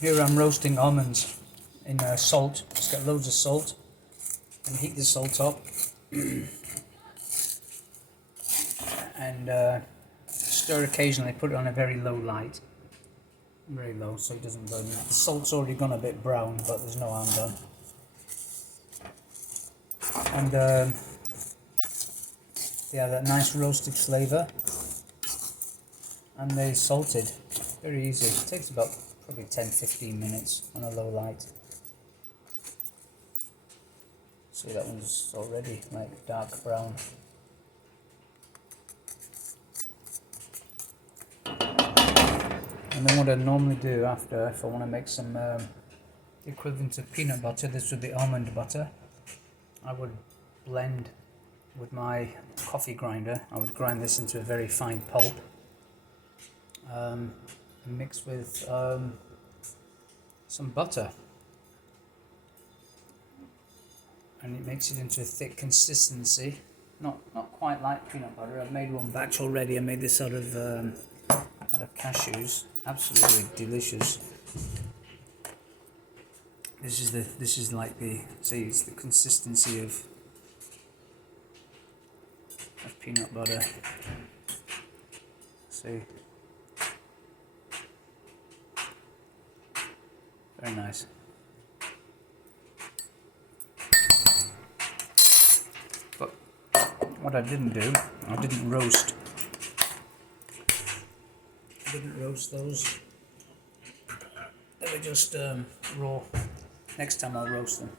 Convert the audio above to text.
Here I'm roasting almonds in salt. Just get loads of salt and heat the salt up and stir occasionally. Put it on a very low light, very low, so it doesn't burn. The salt's already gone a bit brown, but there's no harm done. And yeah, that nice roasted flavour, and they salted. Very easy. It takes about probably 10-15 minutes on a low light. See, that one's already like dark brown. And then what I normally do after, if I want to make some the equivalent of peanut butter, this would be almond butter, I would blend with my coffee grinder. I would grind this into a very fine pulp and mix with some butter, and it makes it into a thick consistency, not quite like peanut butter. I've made one batch already. I made this out of cashews. Absolutely delicious. This is like it's the consistency of peanut butter. See, very nice. But what I didn't do, I didn't roast those. They were just raw. Next time I'll roast them.